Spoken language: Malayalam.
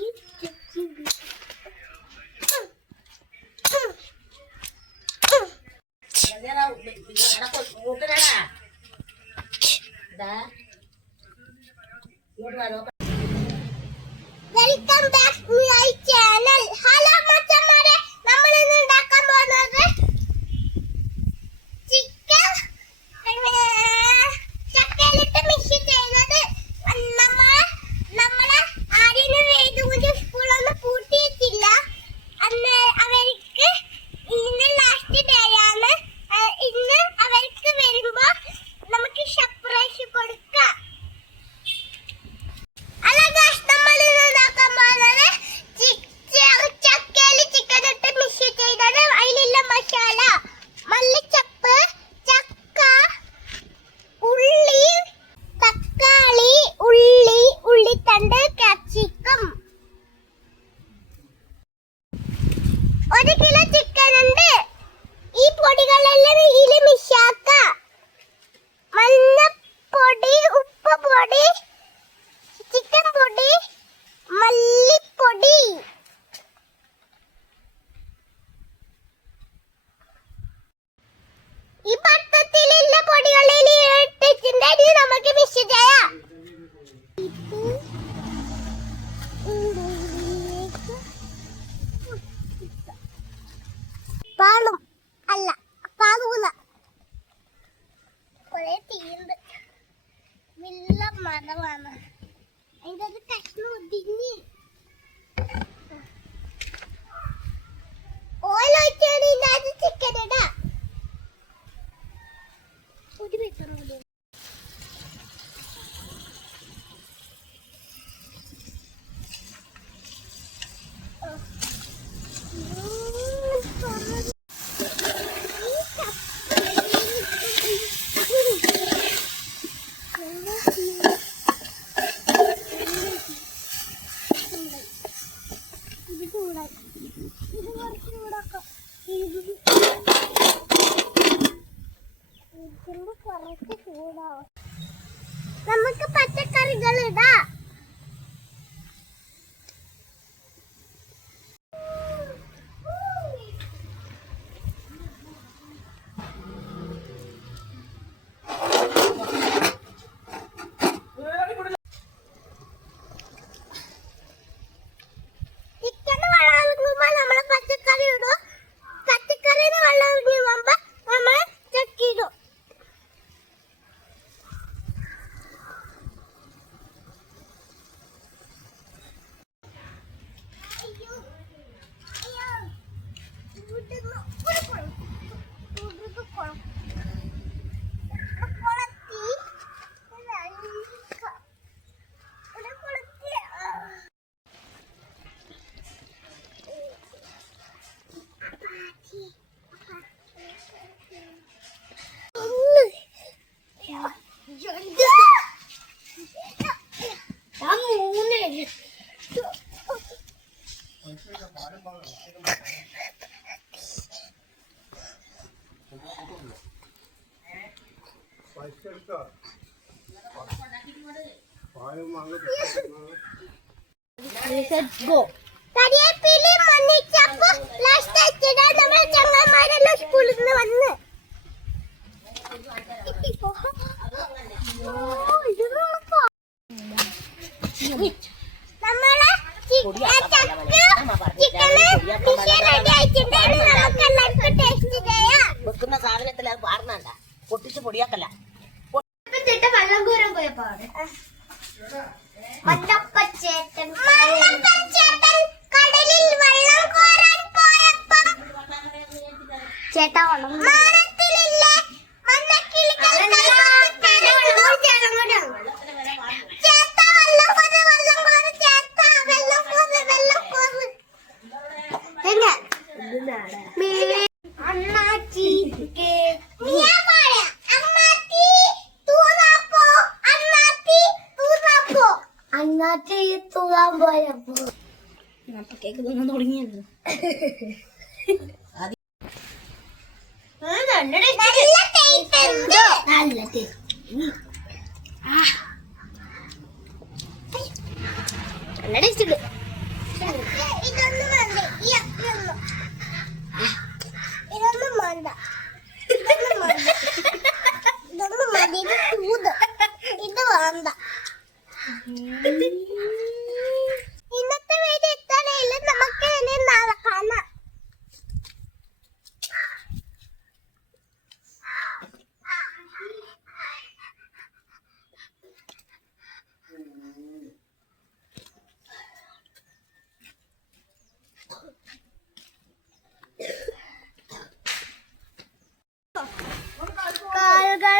Welcome back to my channel. Hello മച്ചന്മാരെ, നമ്മൾ ഇന്ന് ഉണ്ടാക്കാൻ പോകുന്നത് ചിക്കൻ ചക്കയിലിട്ട് മിക്സ് ചെയ്യുന്നത്. നമ്മളെ ആദ്യം വേദൂന്റെ സ്കൂളൊന്നും പൂട്ടിയിട്ടില്ല. അന്ന് അവർക്ക് ഇന്ന് ലാസ്റ്റ് ഡേ ആണ്. ഇന്ന് അവർക്ക് വരുമ്പോ നമുക്ക് സർപ്രൈസ് കൊടുക്കാം. മസാല മല്ലിച്ചപ്പ്, ചക്ക, ഉള്ളി, തക്കാളി, ഉള്ളിത്തണ്ട്, ക്യാപ്സിക്കം. 1 കിലോ ചിക്കൻ ഉണ്ട്. ഈ പൊടികളെല്ലാം ഇതിൽ മിക്സാക്ക. മഞ്ഞപ്പൊടി, ഉപ്പ് പൊടി, ചിക്കൻ പൊടി, മല്ലിപ്പൊടി. ഈ പത്രത്തിലുള്ള പൊടികളിൽ ഇട്ടിട്ടുണ്ടെങ്കിൽ നമുക്ക് മിക്സ് ചെയ്യാം. പാളും അല്ല പാകൂല കുറെ തീണ്ട് വല്ല മരമാണ്. അതിൻ്റെ അത് കഷ്ണം ഒതുങ്ങി ഓയിലൊഴിച്ചാണ് ഇതിനകത്ത് ചിക്കൻ ഇടാ. നമുക്ക് പച്ചക്കറികൾ ഇടാം. ചിക്കന് വെള്ളം ഇറങ്ങുമ്പോ നമ്മള് പച്ചക്കറി ഇടും. പച്ചക്കറിന് വെള്ളം ഇറങ്ങുമ്പോ നമ്മൾ ചക്കിടും. കരിയേപ്പില മണ്ണിച്ചപ്പ് ലാസ്റ്റ് ആയിട്ടാണ് നമ്മുടെ ചങ്ങന്മാരെല്ലാം സ്കൂളിൽ നിന്ന് വന്ന്. നമ്മളെ ചിക്കന് റെഡി ആയിട്ടുണ്ട്. നമുക്ക് എല്ലാവർക്കും ടേസ്റ്റ് ചെയ്യാം. വെക്കുന്ന സാധനത്തിൽ അത് പാർന്നണ്ട, പൊട്ടിച്ച് പൊടിയാക്കല്ല. വെള്ളം കോരാൻ പോയപ്പോ കടലിൽ വെള്ളം കോരാൻ പോയപ്പോ ചേട്ടാ മാനത്തിലില്ലേ തൂവാൻ പോയപ്പോ കേക്ക് തിന്നാൻ തുടങ്ങിയല്ലോ. നല്ല ടേസ്റ്റ് ഉണ്ട്. ഇന്നത്തെ വീഡിയോ ഇത്രയേ നമുക്ക് ഇനി നാളെ കാണാം. കാലുകൾ